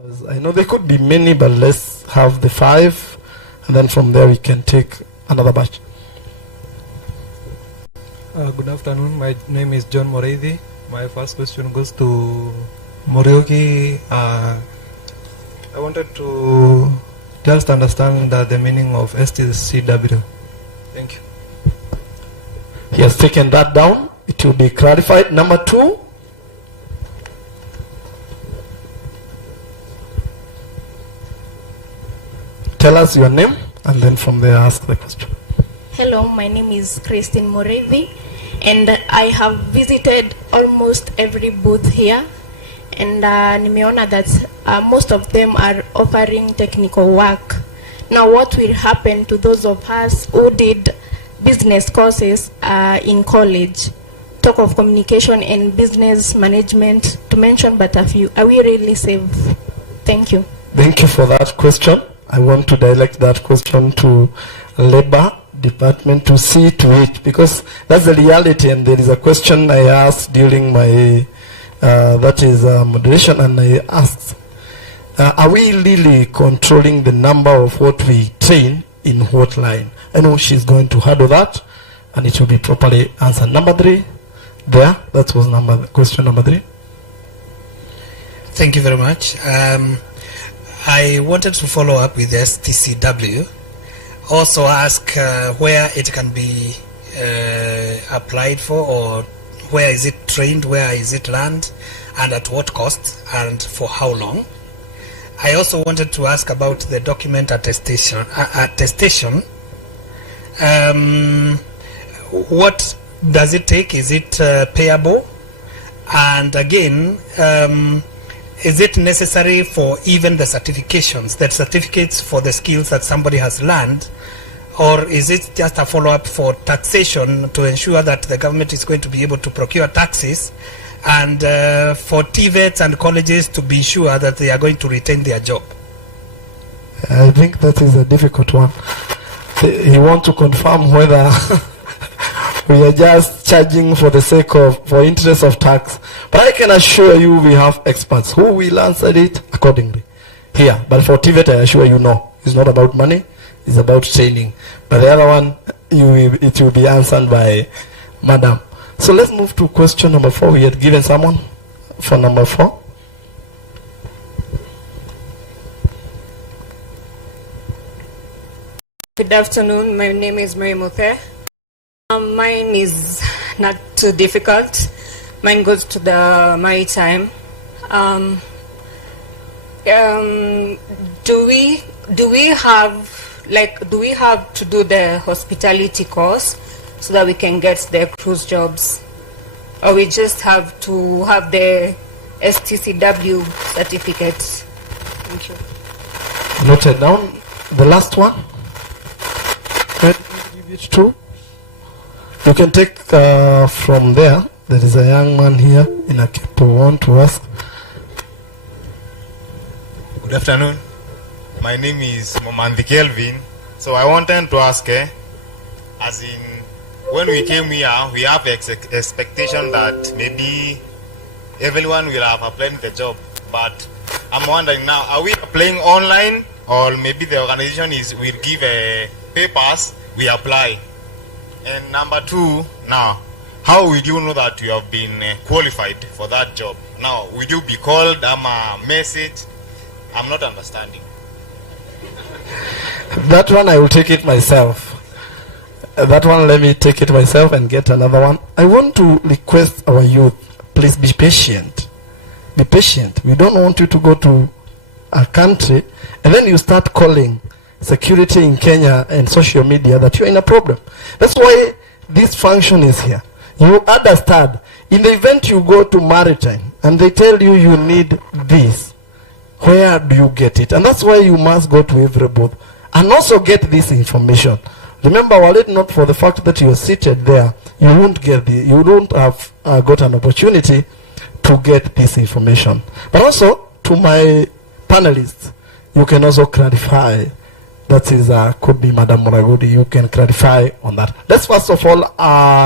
I know there could be many, but let's have the 5, and then from there we can take another batch. Good afternoon. My name is John Moreithi. My first question goes to Morioki. I wanted to just understand the meaning of STCW. Thank you. He has taken that down. It will be clarified. Number 2. Tell us your name, and then from there ask the question. Hello, my name is Christine Morevi, and I have visited almost every booth here, and nimeona that most of them are offering technical work. Now, what will happen to those of us who did business courses in college? Talk of communication and business management, to mention but a few. Are we really safe? Thank you. Thank you for that question. I want to direct that question to Labor Department to see to it, because that's the reality. And there is a question I asked during my moderation, and I asked, are we really controlling the number of what we train in what line? I know she's going to handle that, and it will be properly answered. Number 3, there. That was question number 3. Thank you very much. I wanted to follow up with STCW. Also ask where it can be applied for, or where is it trained, where is it learned, and at what cost, and for how long. I also wanted to ask about the document attestation. What does it take? Is it payable? And again, is it necessary for even the certifications, the certificates for the skills that somebody has learned, or is it just a follow-up for taxation to ensure that the government is going to be able to procure taxes, and for TVETs and colleges to be sure that they are going to retain their job? I think that is a difficult one. You want to confirm whether we are just charging for the sake of, for interest of tax. But I can assure you we have experts who will answer it accordingly here. But for TVET, I assure you, no. It's not about money. It's about training. But the other one, it will be answered by Madam. So let's move to question number 4. We had given someone for number 4. Good afternoon. My name is Mary Muthe. Mine is not too difficult. Mine goes to the maritime. Do we have to do the hospitality course so that we can get the cruise jobs, or we just have to have the STCW certificate? Thank you. Noted down. The last one. Can you give it to? You can take from there. There is a young man here in a cap who want to ask. Good afternoon. My name is Momandi Kelvin. So I wanted to ask, as in, when we came here, we have expectation that maybe everyone will have applied the job. But I'm wondering now, are we applying online, or maybe the organization will give papers, we apply? And number 2, now, how will you know that you have been qualified for that job? Now, will you be called a message? I'm not understanding. That one I will take it myself. That one, let me take it myself and get another one. I want to request our youth, please be patient. Be patient. We don't want you to go to a country and then you start calling security in Kenya and social media that you're in a problem. That's why this function is here. You understand, in the event you go to maritime and they tell you you need this, where do you get it? And that's why you must go to every booth and also get this information. Remember, were it not for the fact that you're seated there, you won't get you don't have got an opportunity to get this information. But also, to my panelists, you can also clarify. That is, could be Madam Muragudi. You can clarify on that. Let's first of all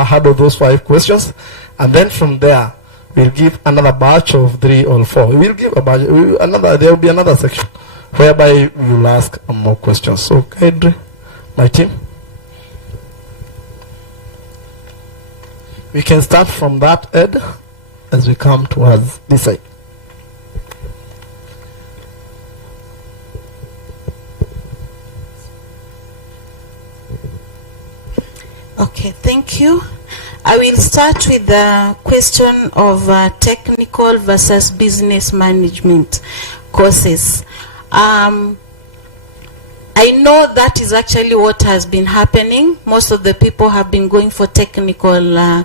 handle those 5 questions, and then from there we'll give another batch of 3 or 4. We'll give a batch, there will be another section whereby we will ask more questions. So, Kadri, my team, we can start from that Ed as we come towards this side. Okay, thank you. I will start with the question of technical versus business management courses. I know that is actually what has been happening. Most of the people have been going for technical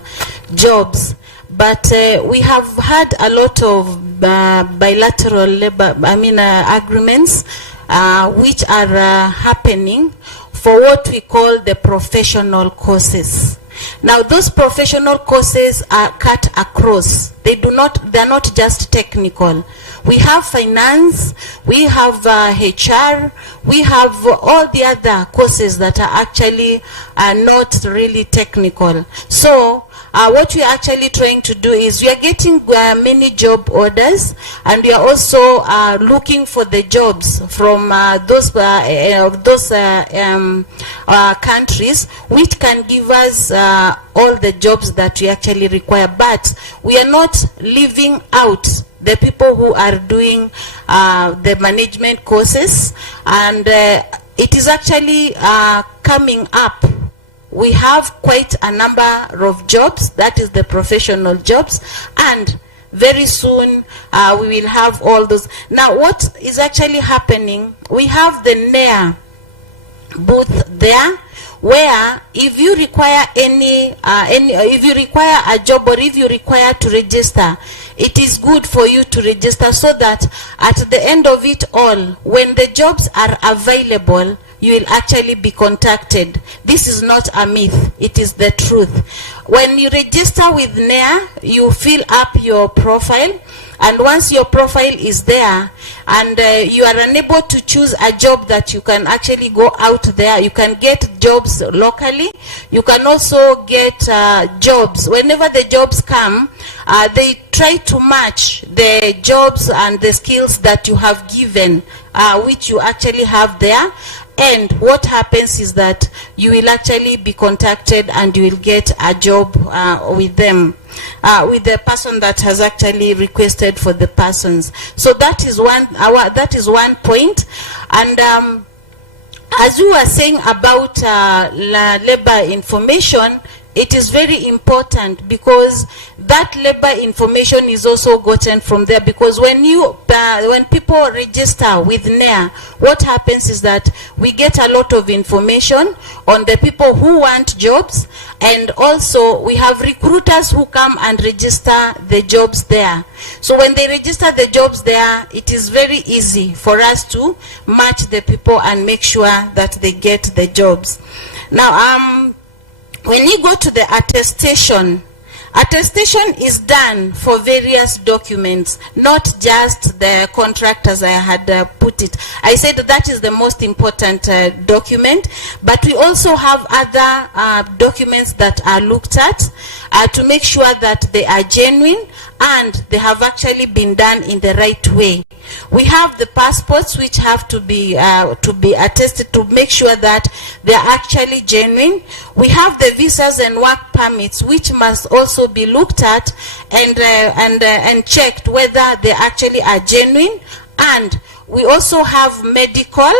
jobs, but we have had a lot of bilateral labor, agreements which are happening for what we call the professional courses. Now, those professional courses are cut across. They are not just technical. We have finance, we have HR, we have all the other courses that are actually not really technical. So, what we are actually trying to do is we are getting many job orders, and we are also looking for the jobs from those countries which can give us all the jobs that we actually require. But we are not leaving out the people who are doing the management courses, and it is actually coming up. We have quite a number of jobs, that is the professional jobs, and very soon we will have all those. Now, what is actually happening, we have the NEA booth there, where if you require if you require a job, or if you require to register, it is good for you to register, so that at the end of it all, when the jobs are available, you will actually be contacted. This is not a myth, it is the truth. When you register with NEA, you fill up your profile, and once your profile is there, and you are unable to choose a job that you can actually go out there, you can get jobs locally. You can also get jobs. Whenever the jobs come, they try to match the jobs and the skills that you have given, which you actually have there. And what happens is that you will actually be contacted, and you will get a job with them, with the person that has actually requested for the persons. So that is one point. And as we were saying about labor information, it is very important, because that labor information is also gotten from there. Because when people register with NEA, what happens is that we get a lot of information on the people who want jobs, and also we have recruiters who come and register the jobs there. So when they register the jobs there, it is very easy for us to match the people and make sure that they get the jobs. Now, when you go to the attestation is done for various documents, not just the contract, as I had put it. I said that is the most important document, but we also have other documents that are looked at to make sure that they are genuine and they have actually been done in the right way. We have the passports, which have to be attested to make sure that they are actually genuine. We have the visas and work permits, which must also be looked at and checked whether they actually are genuine. And we also have medical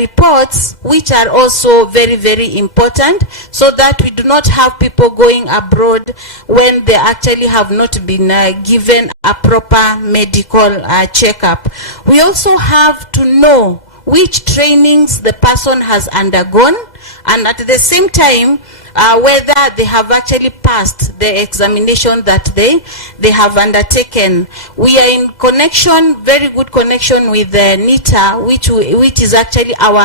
reports, which are also very, very important, so that we do not have people going abroad when they actually have not been given a proper medical checkup. We also have to know which trainings the person has undergone, and at the same time whether they have actually passed the examination that they have undertaken. We are in connection, very good connection with NITA, which is actually our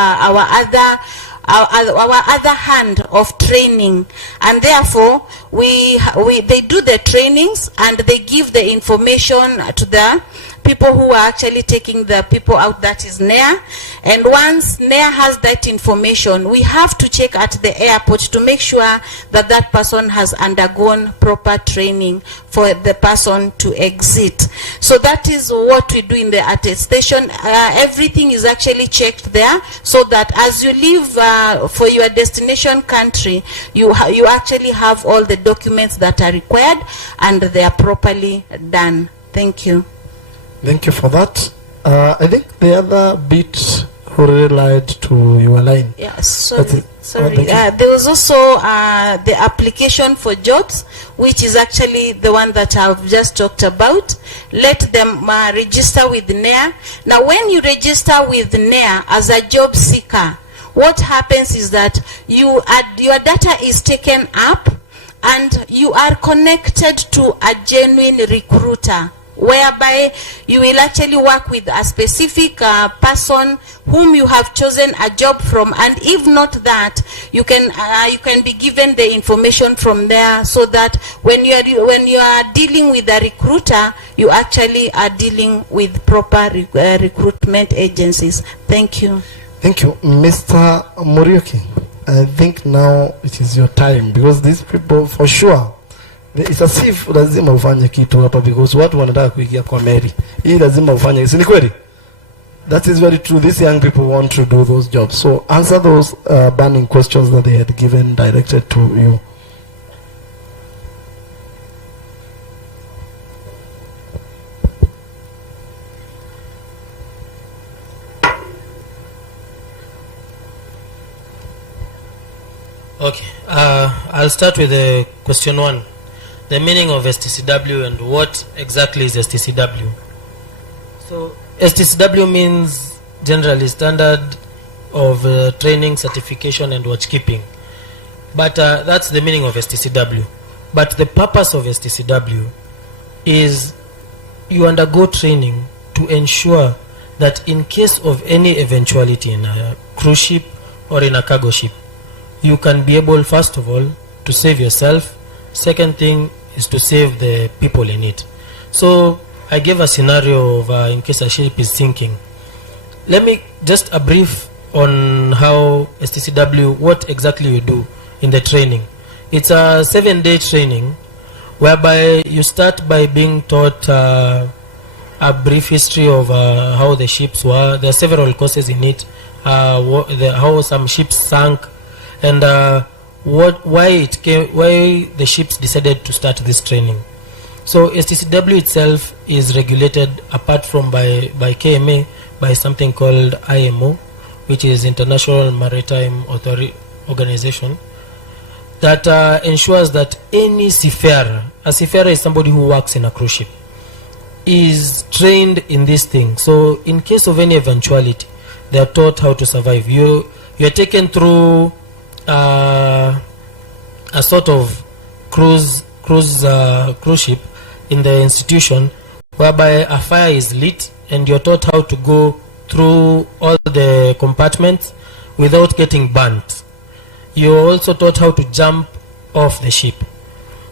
other hand of training, and therefore they do the trainings and they give the information to people who are actually taking the people out, that is NEA. And once NEA has that information, we have to check at the airport to make sure that that person has undergone proper training for the person to exit. So that is what we do in the attestation. Everything is actually checked there, so that as you leave for your destination country, you actually have all the documents that are required and they are properly done. Thank you. Thank you for that. I think the other bit relied to your line. Yes, sorry. Oh, There was also the application for jobs, which is actually the one that I've just talked about. Let them register with NEA. Now, when you register with NEA as a job seeker, what happens is that your data is taken up and you are connected to a genuine recruiter, whereby you will actually work with a specific person whom you have chosen a job from, and if not that, you can be given the information from there, so that when you are dealing with a recruiter, you actually are dealing with proper recruitment agencies. Thank you. Thank you, Mr. Morioki. I think now it is your time, because these people for sure, it's as if lazima ufanye kitu hapa, because watu wanataka kuingia kwa meri hii, lazima ufanye, si ni kweli? That is very true. These young people want to do those jobs. So answer those burning questions that they had given directed to you. Okay, I'll start with question 1. The meaning of STCW and what exactly is STCW. So STCW means generally standard of training, certification and watchkeeping. But that's the meaning of STCW. But the purpose of STCW is you undergo training to ensure that in case of any eventuality in a cruise ship or in a cargo ship, you can be able, first of all, to save yourself. Second thing is to save the people in it. So I gave a scenario of in case a ship is sinking. Let me just a brief on how STCW, what exactly you do in the training. It's a 7-day training whereby you start by being taught a brief history of how the ships were. There are several courses in it, how some ships sank, and why the ships decided to start this training. So STCW itself is regulated, apart from by KMA, by something called IMO, which is International Maritime Organization, that ensures that any seafarer, a seafarer is somebody who works in a cruise ship, is trained in this thing. So in case of any eventuality, they are taught how to survive. You are taken through a sort of cruise ship in the institution, whereby a fire is lit and you're taught how to go through all the compartments without getting burnt. You're also taught how to jump off the ship.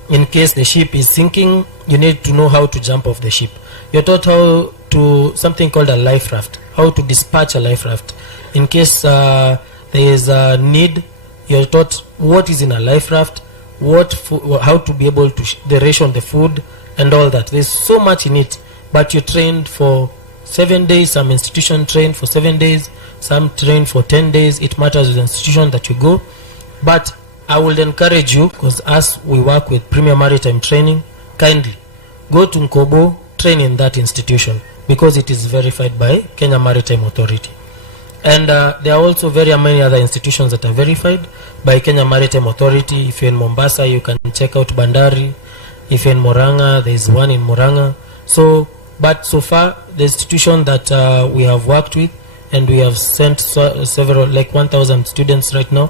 In case the ship is sinking, you need to know how to jump off the ship. You're taught how to something called a life raft, how to dispatch a life raft. In case there is a need, you're taught what is in a life raft, how to be able to ration the food and all that. There's so much in it, but you're trained for 7 days. Some institution train for 7 days, some train for 10 days. It matters with the institution that you go. But I would encourage you, because as we work with Premier Maritime Training, kindly go to Nkobo, train in that institution, because it is verified by Kenya Maritime Authority. And there are also very many other institutions that are verified by Kenya Maritime Authority. If you're in Mombasa, you can check out Bandari. If you're in Murang'a, there is one in Murang'a. But so far, the institution that we have worked with, and we have sent several, like 1,000 students right now,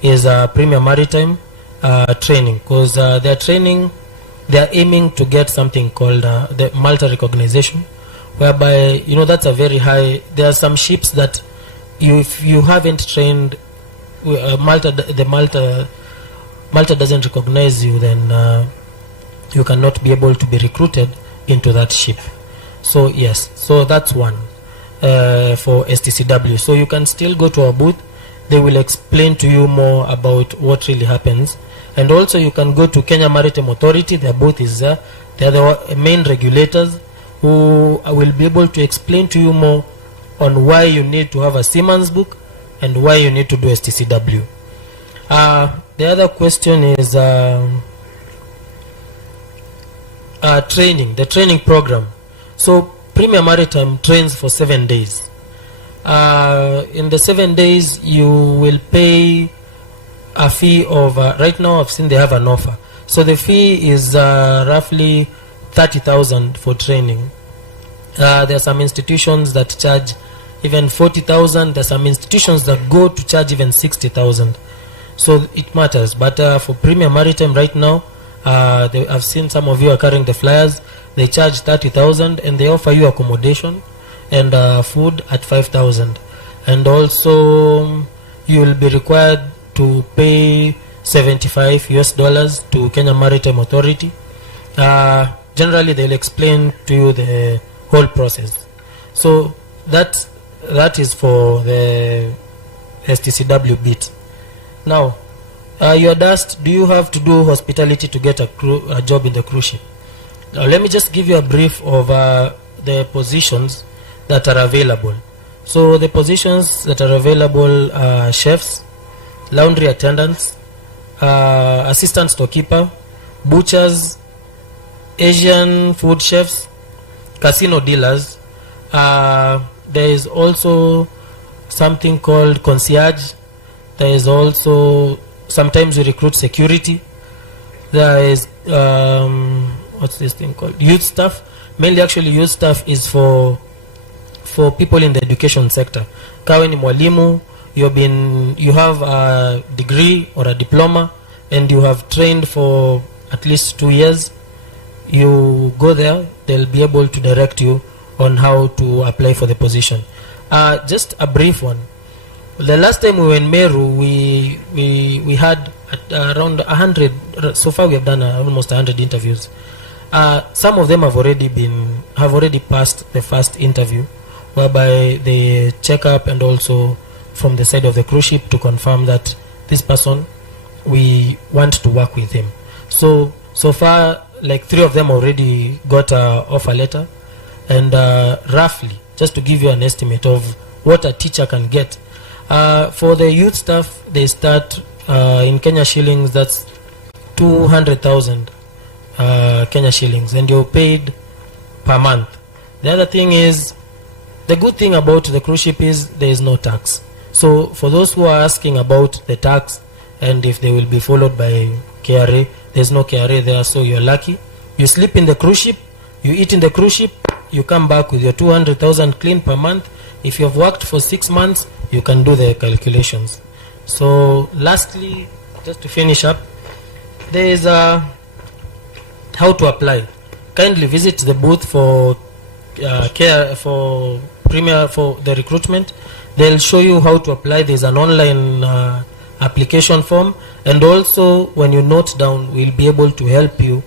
is Premier Maritime Training, because they are aiming to get something called the Malta recognition, whereby, that's a very high. There are some ships that if you haven't trained, Malta doesn't recognize you, then you cannot be able to be recruited into that ship. So yes, so that's one for STCW. So you can still go to our booth. They will explain to you more about what really happens. And also you can go to Kenya Maritime Authority. Their booth is there. They are the main regulators who will be able to explain to you more on why you need to have a seaman's book and why you need to do STCW. The other question is training, the training program. So Premier Maritime trains for 7 days. In the 7 days, you will pay a fee of, right now I've seen they have an offer. So the fee is roughly 30,000 for training. There are some institutions that charge even 40,000. There are some institutions that go to charge even 60,000. So it matters. But for Premier Maritime right now, I've seen some of you are carrying the flyers. They charge 30,000 and they offer you accommodation and food at 5,000. And also you will be required to pay $75 to Kenya Maritime Authority. Generally they'll explain to you the whole process. So that is for the STCW bit. Now you had asked, do you have to do hospitality to get a job in the cruise ship? Now let me just give you a brief of the positions that are available. So the positions that are available are chefs, laundry attendants, assistant storekeeper, butchers, Asian food chefs, casino dealers. There is also something called concierge. There is also, sometimes we recruit security. There is what's this thing called, youth staff. Mainly actually youth staff is for people in the education sector. Kawe ni mwalimu, you have a degree or a diploma and you have trained for at least 2 years. You go there, they'll be able to direct you on how to apply for the position. Just a brief one. The last time we were in Meru, we had around 100. So far, we have done almost 100 interviews. Some of them have already passed the first interview, whereby they check up and also from the side of the cruise ship to confirm that this person, we want to work with him. So far, like 3 of them already got an offer letter, and roughly, just to give you an estimate of what a teacher can get. For the youth staff, they start in Kenya shillings, that's 200,000 Kenya shillings, and you're paid per month. The other thing is, the good thing about the cruise ship is there is no tax. So for those who are asking about the tax and if they will be followed by KRA, there's no KRA there, so you're lucky. You sleep in the cruise ship, you eat in the cruise ship, you come back with your 200,000 clean per month. If you have worked for 6 months, you can do the calculations. So lastly, just to finish up, there is how to apply. Kindly visit the booth for Premier for the recruitment. They'll show you how to apply. There's an online application form, and also when you note down, we'll be able to help you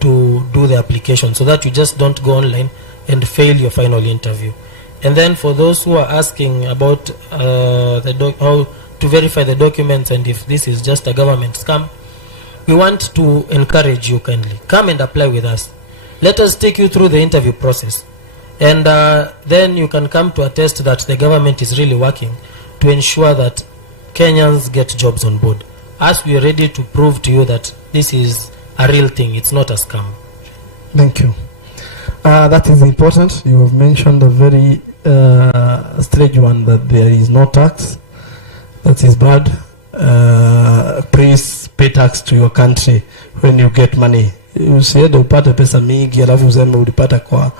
to do the application so that you just don't go online and fail your final interview. And then for those who are asking about how to verify the documents and if this is just a government scam, we want to encourage you kindly. Come and apply with us. Let us take you through the interview process. And then you can come to attest that the government is really working to ensure that Kenyans get jobs on board. As we are ready to prove to you that this is a real thing, it's not a scam. Thank you. That is important. You have mentioned a very strange one, that there is no tax. That is bad. Please pay tax to your country when you get money. Usiende upate pesa mingi alafu useme ulipata kwa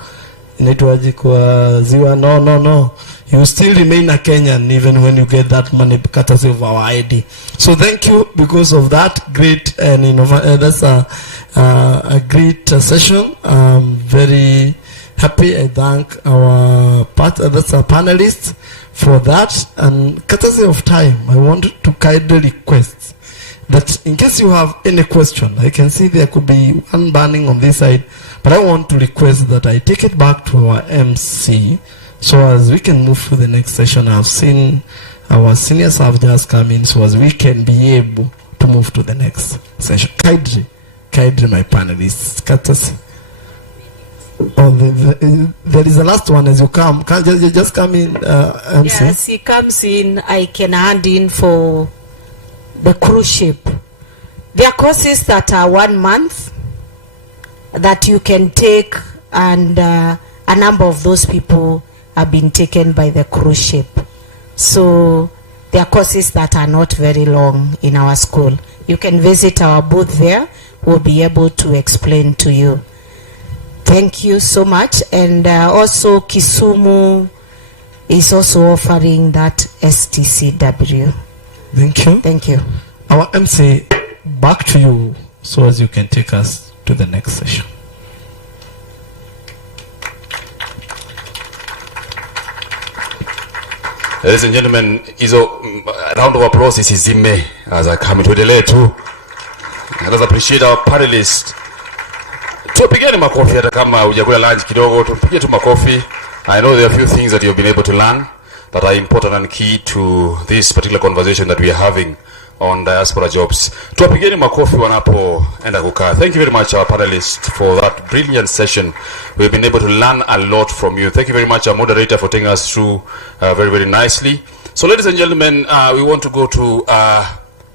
inaitwaje kwa ziwa. No. You still remain a Kenyan even when you get that money because of our ID. So thank you because of that great and that's a great session. I'm very happy. I thank our panelists for that. And courtesy of time, I want to kindly request that in case you have any question, I can see there could be one burning on this side, But I want to request that I take it back to our MC so as we can move to the next session. I've seen our seniors have just come in so as we can be able to move to the next session. Kindly, my panelists, courtesy. Oh, there is the last one as you come. Can you just come in, MC? Yes, he comes in. I can hand in for the cruise ship. There are courses that are 1 month that you can take, and a number of those people have been taken by the cruise ship. So there are courses that are not very long in our school. You can visit our booth there. We'll be able to explain to you. Thank you so much. And also Kisumu is also offering that STCW. Thank you. Thank you. Our MC, back to you so as you can take us to the next session. Ladies and gentlemen, hizo round of applause isizime as I come into the too. Let us appreciate our panelists. Tupigeni makofi hata kama hujakula lunch kidogo, tupige tu makofi. I know there are a few things that you've been able to learn that are important and key to this particular conversation that we are having on diaspora jobs. Tupigeni makofi wanapoenda kukaa. Thank you very much, our panelists, for that brilliant session. We've been able to learn a lot from you. Thank you very much, our moderator, for taking us through very, very nicely. So, ladies and gentlemen, we want to go to our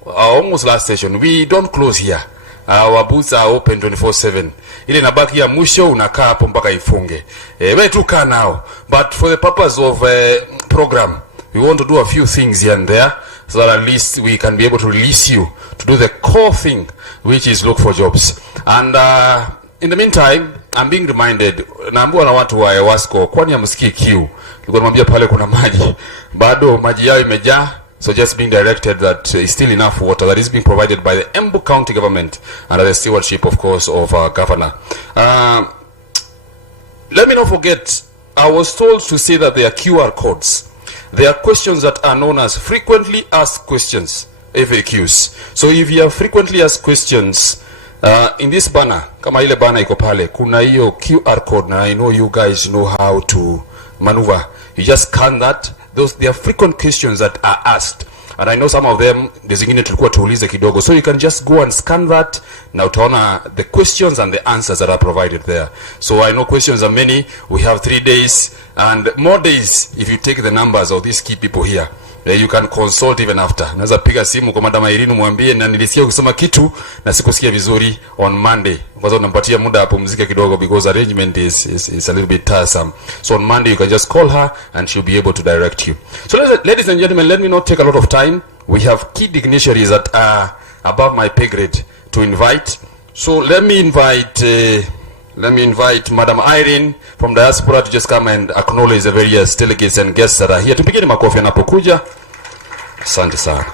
almost last session. We don't close here. Our booths are open 24/7. Ile nabaki ya mwisho unakaa hapo mpaka ifunge. Wewe tu kaa now. But for the purpose of program, we want to do a few things here and there so that at least we can be able to release you to do the core thing, which is look for jobs. And in the meantime, I'm being reminded, naambiwa na watu wa Ewasco, kwani hamsikii kiu? Nilikuwa namwambia pale kuna maji. Bado maji yao imejaa. So just being directed that is still enough water that is being provided by the Embu County government under the stewardship, of course, of our governor. Let me not forget, I was told to say that there are QR codes. There are questions that are known as frequently asked questions, FAQs. So if you have frequently asked questions, in this banner, kama ile banner iko pale, kuna hiyo QR code, na I know you guys know how to maneuver. You just scan that. There are frequent questions that are asked, and I know some of them zingine tulikuwa tuulize kidogo, so you can just go and scan that. Now utaona the questions and the answers that are provided there. So I know questions are many. We have 3 days and more days if you take the numbers of these key people here. You can consult even after. Naweza piga simu kwa Madam Irene muambie na nilisikia kusema kitu na sikusikia vizuri on Monday. Kwa sababu nampatia muda apumzike kidogo because arrangement is a little bit tiresome. So on Monday you can just call her and she'll be able to direct you. So ladies and gentlemen, let me not take a lot of time. We have key dignitaries that are above my pay grade to invite. So let me invite Madam Irene from Diaspora to just come and acknowledge the various delegates and guests that are here. Tupigeni makofi anapokuja. Asante sana.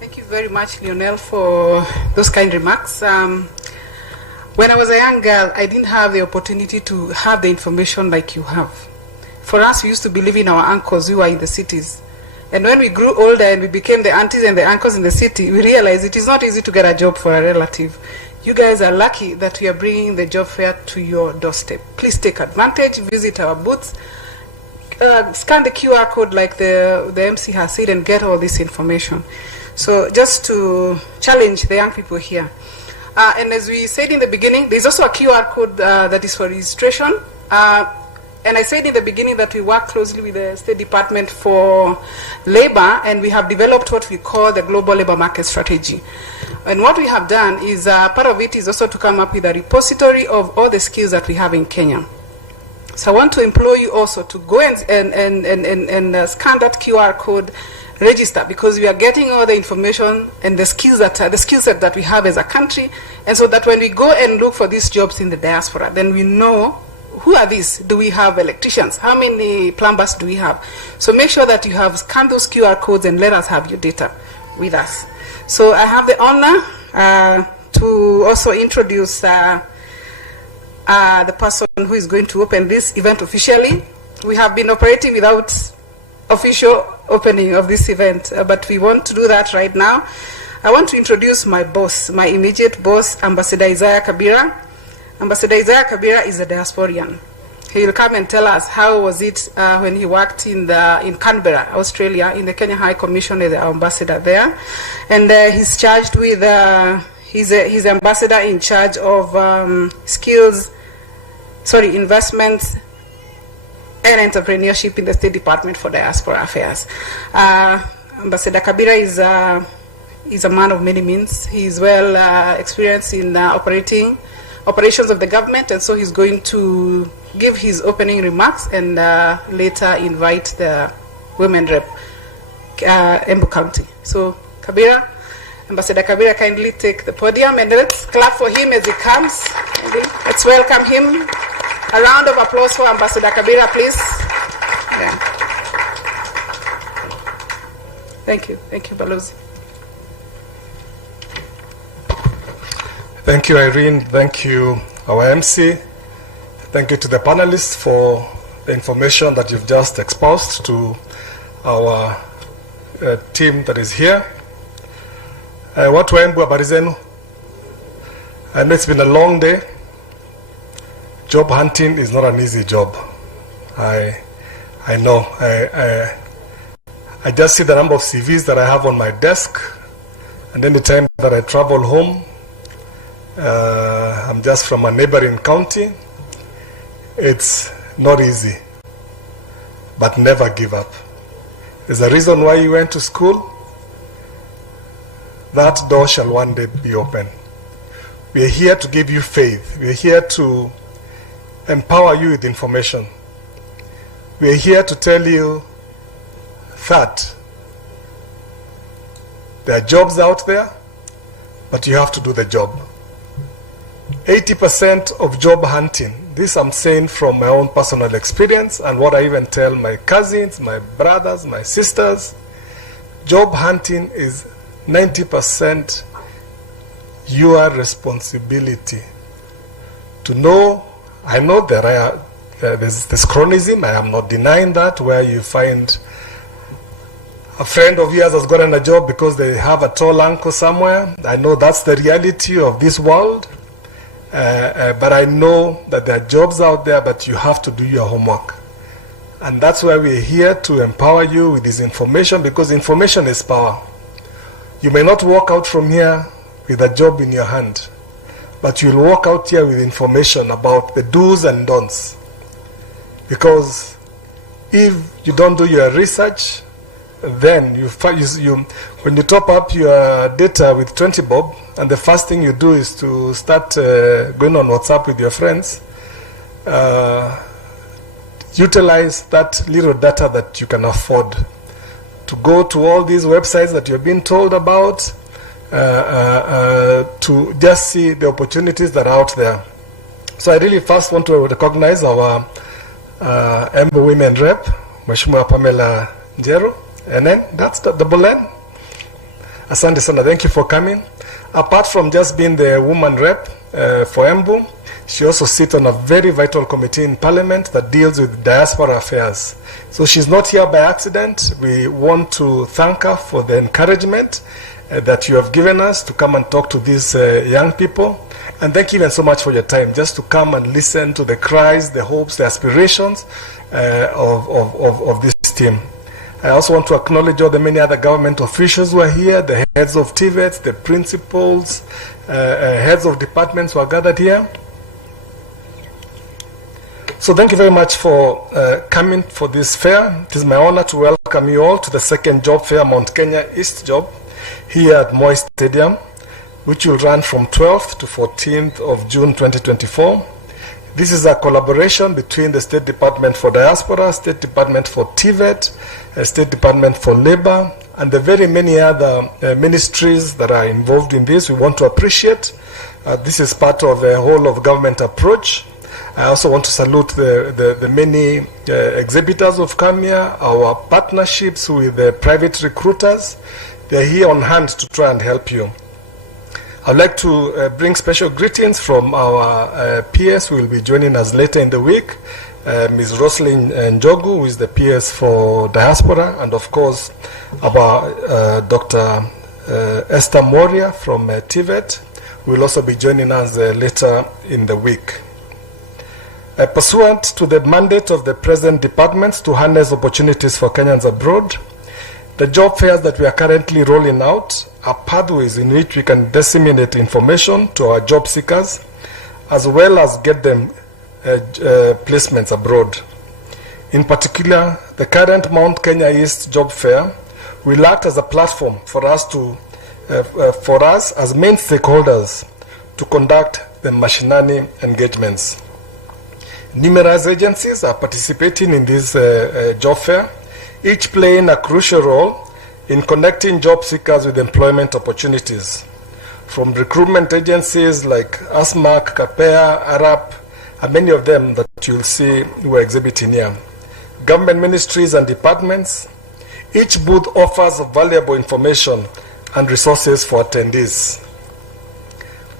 Thank you very much, Lionel, for those kind remarks. When I was a young girl, I didn't have the opportunity to have the information like you have. For us, we used to believe in our uncles who were in the cities. And when we grew older and we became the aunties and the uncles in the city, we realized it is not easy to get a job for a relative. You guys are lucky that we are bringing the job fair to your doorstep. Please take advantage, visit our booths, scan the QR code like the MC has said and get all this information. So just to challenge the young people here. And as we said in the beginning, there's also a QR code that is for registration. And I said in the beginning that we work closely with the State Department for Labor, and we have developed what we call the Global Labor Market Strategy. And what we have done is, part of it is also to come up with a repository of all the skills that we have in Kenya. So I want to implore you also to go and scan that QR code, register, because we are getting all the information and the skill set that we have as a country, and so that when we go and look for these jobs in the diaspora, then we know who are these? Do we have electricians? How many plumbers do we have? So make sure that you have scanned those QR codes and let us have your data with us. So I have the honor to also introduce the person who is going to open this event officially. We have been operating without official opening of this event, but we want to do that right now. I want to introduce my boss, my immediate boss, Ambassador Isaiah Kabira. Ambassador Isaiah Kabira is a diasporian. He will come and tell us how was it when he worked in Canberra, Australia, in the Kenya High Commission as the ambassador there. And he's charged with, he's ambassador in charge of investments and entrepreneurship in the State Department for Diaspora Affairs. Ambassador Kabira is a man of many means. He's well experienced in operations of the government, and so he's going to give his opening remarks and later invite the women rep, Embu County. So Kabira, Ambassador Kabira, kindly take the podium and let's clap for him as he comes. Let's welcome him. A round of applause for Ambassador Kabira, please. Yeah. Thank you, Balozi. Thank you, Irene. Thank you, our MC. Thank you to the panelists for the information that you've just exposed to our team that is here. Watu wa Embu, habari zenu? I know it's been a long day. Job hunting is not an easy job. I know. I just see the number of CVs that I have on my desk, and then the time that I travel home, I'm just from a neighboring county. It's not easy, but never give up. There's a reason why you went to school. That door shall one day be open. We are here to give you faith. We are here to empower you with information. We are here to tell you that there are jobs out there, but you have to do the job. 80% of job hunting, this I'm saying from my own personal experience and what I even tell my cousins, my brothers, my sisters, job hunting is 90% your responsibility to know. I know there's chronism, I am not denying that, where you find a friend of yours has gotten a job because they have a tall uncle somewhere. I know that's the reality of this world. But I know that there are jobs out there, but you have to do your homework. And that's why we're here to empower you with this information, because information is power. You may not walk out from here with a job in your hand, but you'll walk out here with information about the do's and don'ts. Because if you don't do your research, then when you top up your data with 20 bob, and the first thing you do is to start going on WhatsApp with your friends, utilize that little data that you can afford to go to all these websites that you've been told about, to just see the opportunities that are out there. So I really first want to recognize our Embu Women Rep, Mheshimiwa Pamela Njero, and then that's the double N. Asante sana, thank you for coming. Apart from just being the woman rep for Embu, she also sits on a very vital committee in Parliament that deals with diaspora affairs. So she's not here by accident. We want to thank her for the encouragement that you have given us to come and talk to these young people. And thank you even so much for your time, just to come and listen to the cries, the hopes, the aspirations of this team. I also want to acknowledge all the many other government officials who are here, the heads of TVETs, the principals, heads of departments who are gathered here. So thank you very much for coming for this fair. It is my honor to welcome you all to the second job fair, Mount Kenya East Job, here at Moi Stadium, which will run from 12th to 14th of June 2024. This is a collaboration between the State Department for Diaspora, State Department for TVET, State Department for Labor, and the very many other ministries that are involved in this. We want to appreciate. This is part of a whole of government approach. I also want to salute the many exhibitors who have come here, our partnerships with the private recruiters. They're here on hand to try and help you. I'd like to bring special greetings from our peers who will be joining us later in the week. Ms. Roslyn Njogu, who is the PS for Diaspora, and of course our Dr. Esther Moria from TVET will also be joining us later in the week. Pursuant to the mandate of the present departments to harness opportunities for Kenyans abroad, the job fairs that we are currently rolling out are pathways in which we can disseminate information to our job seekers, as well as get them placements abroad. In particular, the current Mount Kenya East Job Fair will act as a platform for us as main stakeholders to conduct the mashinani engagements. Numerous agencies are participating in this job fair, each playing a crucial role in connecting job seekers with employment opportunities. From recruitment agencies like ASMAC, CAPEA, ARAP, and many of them that you'll see who are exhibiting here. Government ministries and departments, each booth offers valuable information and resources for attendees.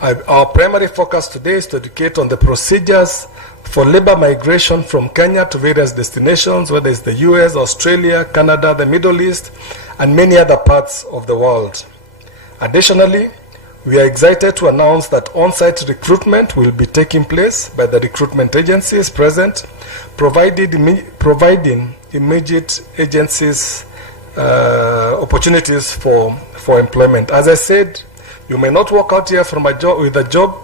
Our primary focus today is to educate on the procedures for labor migration from Kenya to various destinations, whether it's the US, Australia, Canada, the Middle East, and many other parts of the world. Additionally, we are excited to announce that on-site recruitment will be taking place by the recruitment agencies present, providing immediate agencies opportunities for employment. As I said, you may not walk out here from with a job,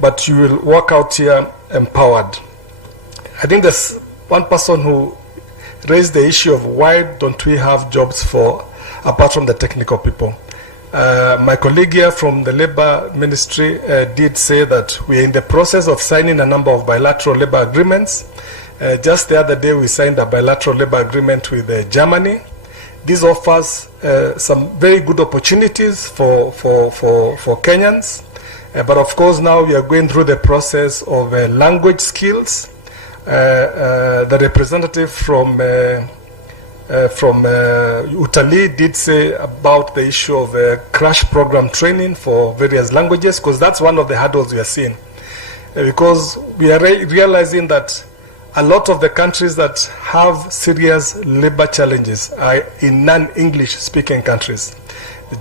but you will walk out here empowered. I think there's one person who raised the issue of why don't we have jobs apart from the technical people. My colleague here from the Labor Ministry did say that we are in the process of signing a number of bilateral labor agreements. Just the other day we signed a bilateral labor agreement with Germany. This offers some very good opportunities for Kenyans. But of course now we are going through the process of language skills. The representative from Utalii did say about the issue of crash program training for various languages, because that's one of the hurdles we are seeing. Because we are realizing that a lot of the countries that have serious labor challenges are in non-English speaking countries.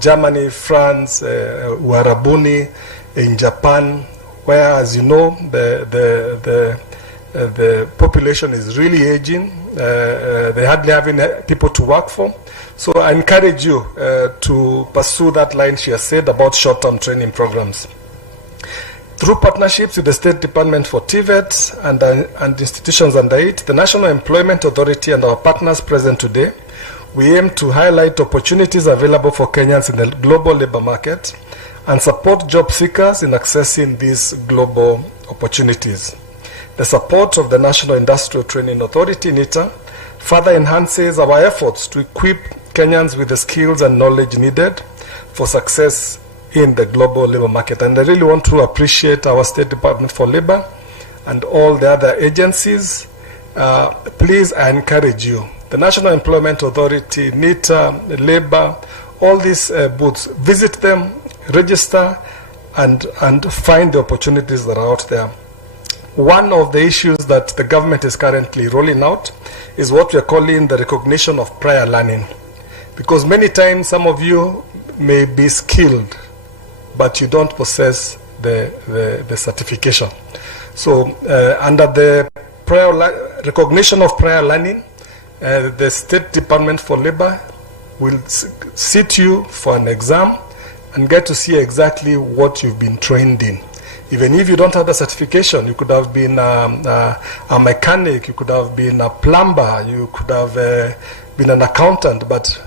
Germany, France, Uarabuni, in Japan, where, as you know, the population is really aging. They hardly having people to work for. So I encourage you to pursue that line she has said about short-term training programs. Through partnerships with the State Department for TVET and institutions under it, the National Employment Authority and our partners present today, we aim to highlight opportunities available for Kenyans in the global labor market and support job seekers in accessing these global opportunities. The support of the National Industrial Training Authority, NITA, further enhances our efforts to equip Kenyans with the skills and knowledge needed for success in the global labor market. And I really want to appreciate our State Department for Labor and all the other agencies. Please, I encourage you, the National Employment Authority, NITA, Labor, all these booths, visit them, register, and find the opportunities that are out there. One of the issues that the government is currently rolling out is what we are calling the recognition of prior learning. Because many times some of you may be skilled, but you don't possess the certification. So under the recognition of prior learning, the State Department for Labor will sit you for an exam and get to see exactly what you've been trained in. Even if you don't have the certification, you could have been a mechanic, you could have been a plumber, you could have been an accountant, but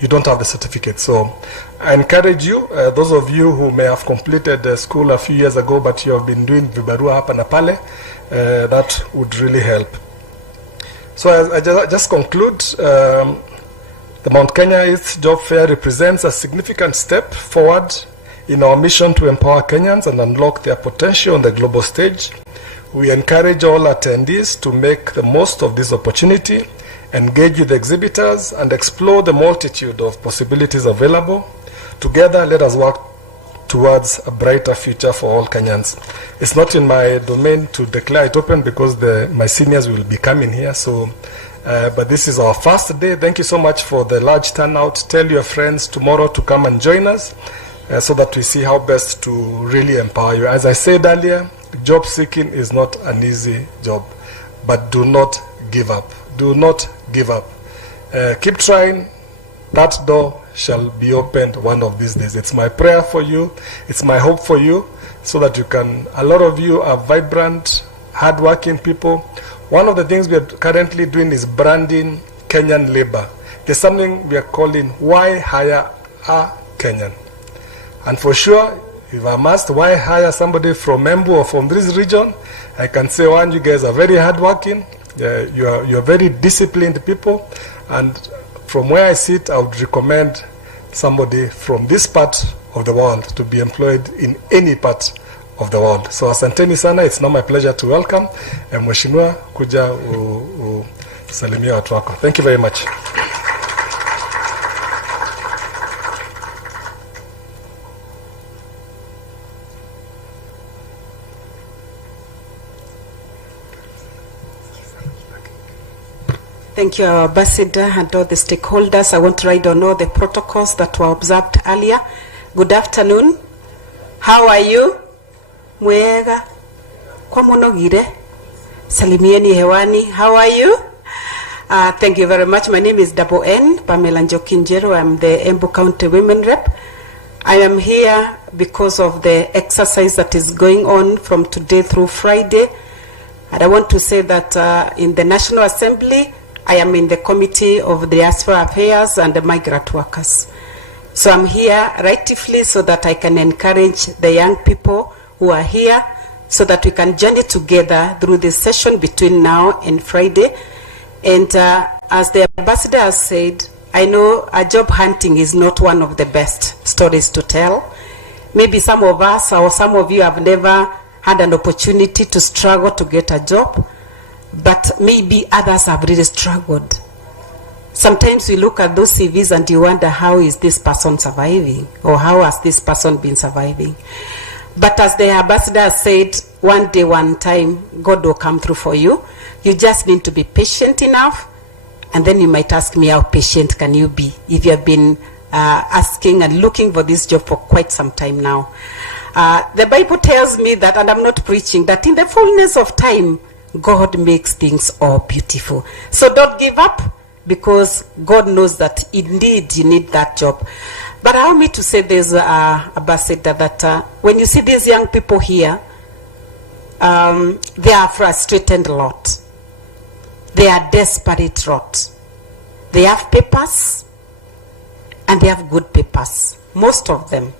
you don't have the certificate. So I encourage you, those of you who may have completed the school a few years ago, but you have been doing vibarua hapa na pale, that would really help. So I just conclude, the Mount Kenya East Job Fair represents a significant step forward in our mission to empower Kenyans and unlock their potential on the global stage. We encourage all attendees to make the most of this opportunity, engage with exhibitors, and explore the multitude of possibilities available. Together, let us work towards a brighter future for all Kenyans. It's not in my domain to declare it open because my seniors will be coming here. So, but this is our first day. Thank you so much for the large turnout. Tell your friends tomorrow to come and join us so that we see how best to really empower you. As I said earlier, job seeking is not an easy job, but do not give up. Do not give up. Keep trying. That door shall be opened one of these days. It's my prayer for you. It's my hope for you, so that you can. A lot of you are vibrant, hardworking people. One of the things we are currently doing is branding Kenyan labor. There's something we are calling "Why Hire a Kenyan?" And for sure, if I must, why hire somebody from Embu or from this region? I can say, one, you guys are very hardworking. You are very disciplined people, and from where I sit, I would recommend somebody from this part of the world to be employed in any part of the world. So asanteni sana, it's now my pleasure to welcome Mheshimiwa kuja usalimia watu wako. Thank you very much. Thank you, our ambassador, and all the stakeholders. I want to ride on all the protocols that were observed earlier. Good afternoon. How are you? Mwega. Kwa monogire. Salimieni hewani. How are you? Thank you very much. My name is Double N, Pamela Njokinjero. I'm the Embu County Women Rep. I am here because of the exercise that is going on from today through Friday. And I want to say that in the National Assembly, I am in the Committee of Diaspora Affairs and the Migrant Workers. So I'm here rightfully so that I can encourage the young people who are here so that we can journey together through this session between now and Friday. And as the ambassador has said, I know job hunting is not one of the best stories to tell. Maybe some of us or some of you have never had an opportunity to struggle to get a job, but maybe others have really struggled. Sometimes we look at those CVs and you wonder, how is this person surviving? Or how has this person been surviving? But as the ambassador said, one day, one time, God will come through for you. You just need to be patient enough. And then you might ask me, how patient can you be if you have been asking and looking for this job for quite some time now? The Bible tells me that, and I'm not preaching, that in the fullness of time, God makes things all beautiful. So don't give up, because God knows that indeed you need that job. But allow me to say this, ambassador, that when you see these young people here, they are frustrated a lot. They are desperate a lot. They have papers, and they have good papers, most of them.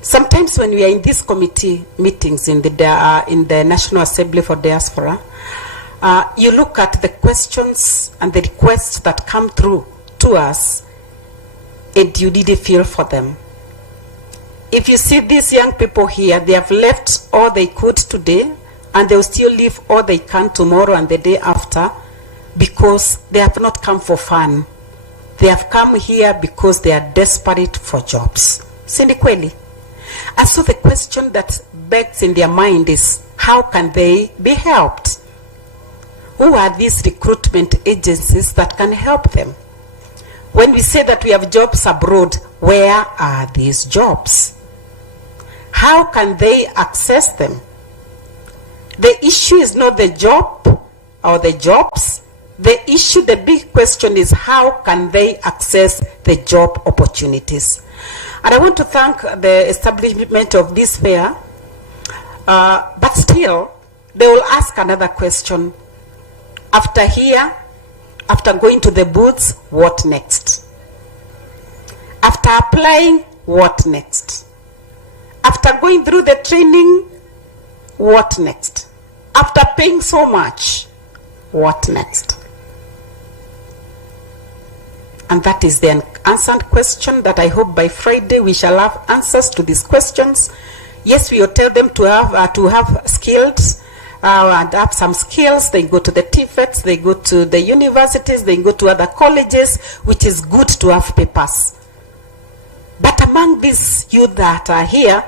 Sometimes when we are in these committee meetings in the National Assembly for Diaspora, you look at the questions and the requests that come through to us, and you really feel for them. If you see these young people here, they have left all they could today, and they will still leave all they can tomorrow and the day after, because they have not come for fun. They have come here because they are desperate for jobs. Sindi kweli? And so the question that begs in their mind is, how can they be helped? Who are these recruitment agencies that can help them? When we say that we have jobs abroad, where are these jobs? How can they access them? The issue is not the job or the jobs. The issue, the big question is, how can they access the job opportunities? And I want to thank the establishment of this fair, but still, they will ask another question. After here, after going to the booths, what next? After applying, what next? After going through the training, what next? After paying so much, what next? And that is the unanswered question that I hope by Friday we shall have answers to these questions. Yes, we will tell them to have skills and have some skills. They go to the TVETs, they go to the universities, they go to other colleges, which is good to have papers. But among these youth that are here,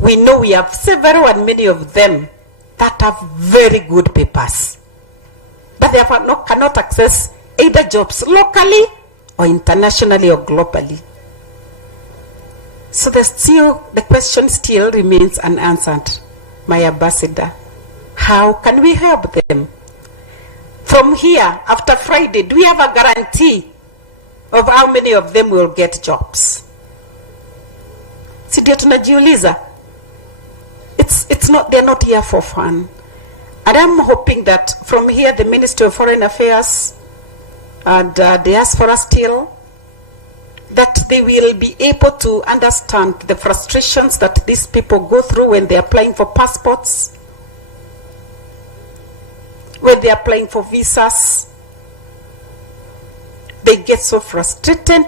we know we have several and many of them that have very good papers. But they cannot access either jobs locally or internationally or globally. So the question still remains unanswered, my ambassador. How can we help them? From here, after Friday, do we have a guarantee of how many of them will get jobs? Si ndio tunajiuliza. It's not, they're not here for fun. And I'm hoping that from here, the Ministry of Foreign Affairs and Diaspora still, that they will be able to understand the frustrations that these people go through when they're applying for passports, when they're applying for visas. They get so frustrated,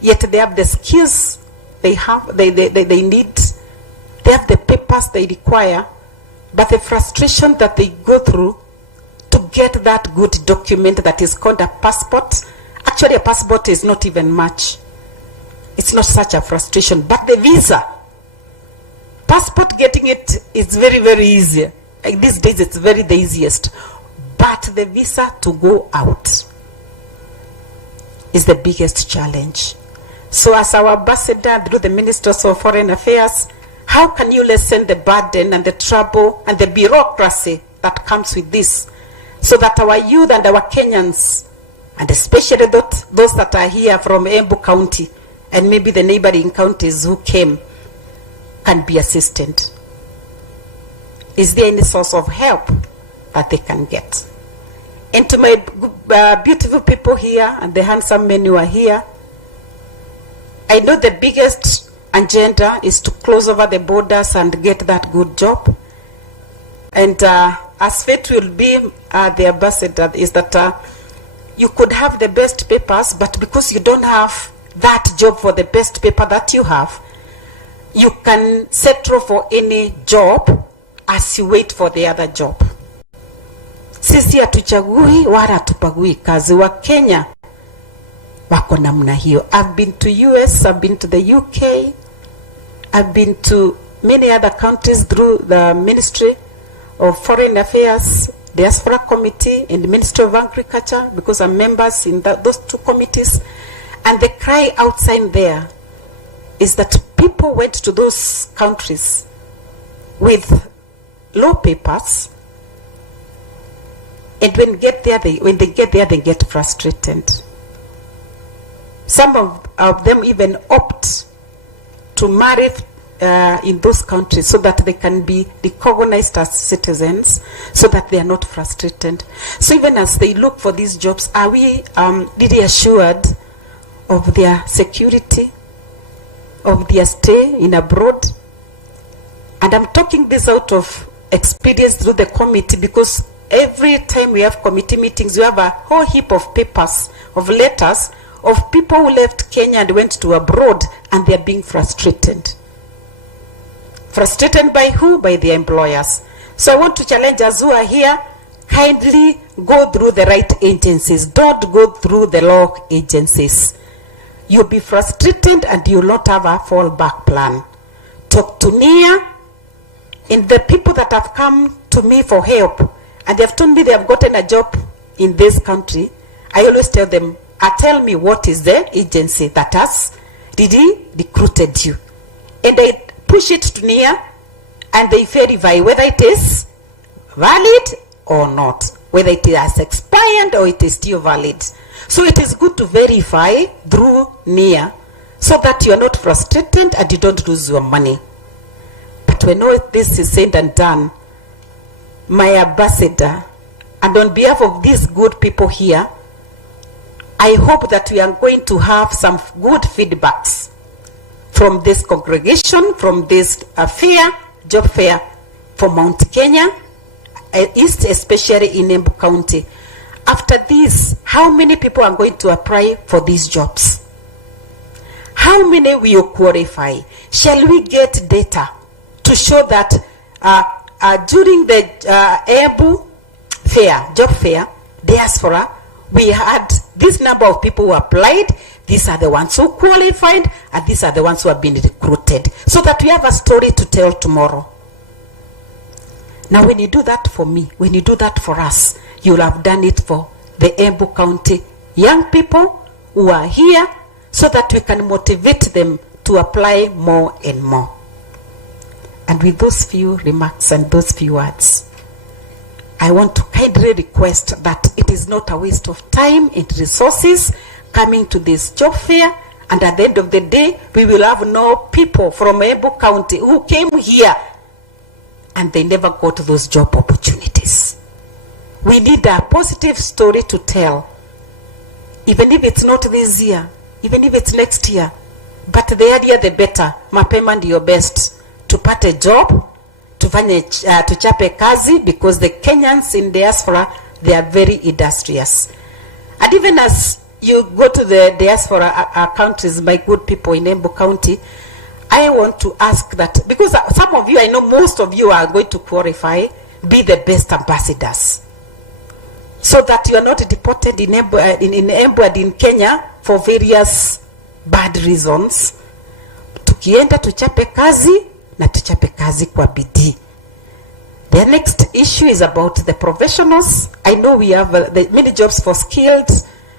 yet they have the skills they need, they have the papers they require, but the frustration that they go through to get that good document that is called a passport. Actually, a passport is not even much. It's not such a frustration, but the visa, passport getting it is very, very easy. Like these days, it's very the easiest. But the visa to go out is the biggest challenge. So as our ambassador through the Ministers of Foreign Affairs, how can you lessen the burden and the trouble and the bureaucracy that comes with this, so that our youth and our Kenyans, and especially those that are here from Embu County and maybe the neighboring counties who came, can be assisted? Is there any source of help that they can get? And to my beautiful people here and the handsome men who are here, I know the biggest agenda is to close over the borders and get that good job. And as fate will be, the ambassador, is that you could have the best papers, but because you don't have that job for the best paper that you have, you can settle for any job as you wait for the other job. Sisi hatuchagui wala hatupagui kazi. Wa Kenya wako namna hiyo. I've been to US, I've been to the UK, I've been to many other countries through the Ministry of Foreign Affairs, Diaspora Committee, and the Ministry of Agriculture, because I'm members in those two committees. And the cry outside there is that people went to those countries with low papers, and when they get there, they get frustrated. Some of them even opt to marry in those countries so that they can be recognized as citizens, so that they are not frustrated. So even as they look for these jobs, are we really assured of their security, of their stay in abroad? And I'm talking this out of experience through the committee, because every time we have committee meetings, we have a whole heap of papers, of letters, of people who left Kenya and went to abroad, and they're being frustrated. Frustrated by who? By their employers. So I want to challenge us who are here, kindly go through the right agencies. Don't go through the law agencies. You'll be frustrated and you'll not have a fallback plan. Talk to NIA, and the people that have come to me for help, and they have told me they have gotten a job in this country, I always tell them, tell me what is the agency that has really recruited you. And I push it to NIA, and they verify whether it is valid or not, whether it has expired or it is still valid. So it is good to verify through NIA, so that you are not frustrated and you don't lose your money. But when all this is said and done, my ambassador, and on behalf of these good people here, I hope that we are going to have some good feedbacks from this congregation, from this job fair for Mount Kenya, East, especially in Embu County. After this, how many people are going to apply for these jobs? How many will qualify? Shall we get data to show that during the Embu fair, job fair, Diaspora, we had this number of people who applied, These are the ones who qualified, and these are the ones who have been recruited, so that we have a story to tell tomorrow. Now, when you do that for me, when you do that for us, you'll have done it for the Embu County young people who are here, so that we can motivate them to apply more and more. And with those few remarks and those few words, I want to kindly request that it is not a waste of time and resources coming to this job fair, and at the end of the day, we will have no people from Embu County who came here and they never got those job opportunities. We need a positive story to tell, even if it's not this year, even if it's next year, but the earlier the better. Mapema ndio best. Tupate a job, tuchape kazi, because the Kenyans in diaspora, they are very industrious. And even as you go to the diaspora countries, my good people in Embu County, I want to ask that, because some of you, I know most of you are going to qualify, be the best ambassadors, so that you are not deported in Embu and in Kenya for various bad reasons. Tukienda tuchape kazi, na tuchape kazi kwa bidii. The next issue is about the professionals. I know we have many jobs for skilled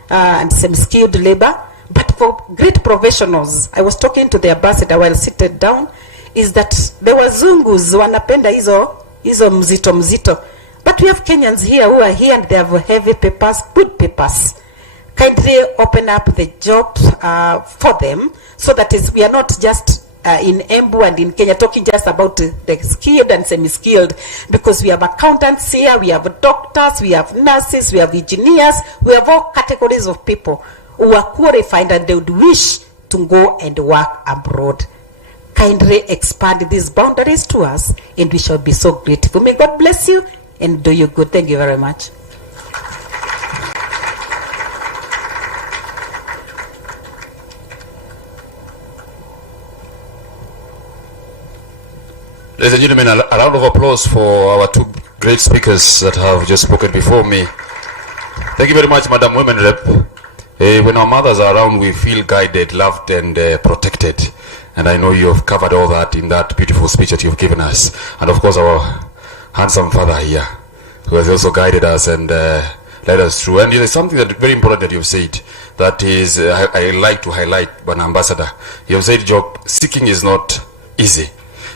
and semi-skilled labor, but for great professionals, I was talking to the ambassador while seated down, is that the wazungus wanapenda hizo mzito. But we have Kenyans here who are here and they have heavy papers, good papers. Kindly open up the jobs for them, so that we are not just in Embu and in Kenya talking just about the skilled and semi-skilled, because we have accountants here, we have doctors, we have nurses, we have engineers, we have all categories of people who are qualified and they would wish to go and work abroad. Kindly expand these boundaries to us, and we shall be so grateful. May God bless you and do you good. Thank you very much. Ladies and gentlemen, a round of applause for our two great speakers that have just spoken before me. Thank you very much, Madam Women Rep. When our mothers are around, we feel guided, loved, and protected. And I know you have covered all that in that beautiful speech that you've given us. And of course, our handsome father here, who has also guided us and led us through. And there is something that very important that you've said. That is, I like to highlight, an ambassador. You have said job seeking is not easy.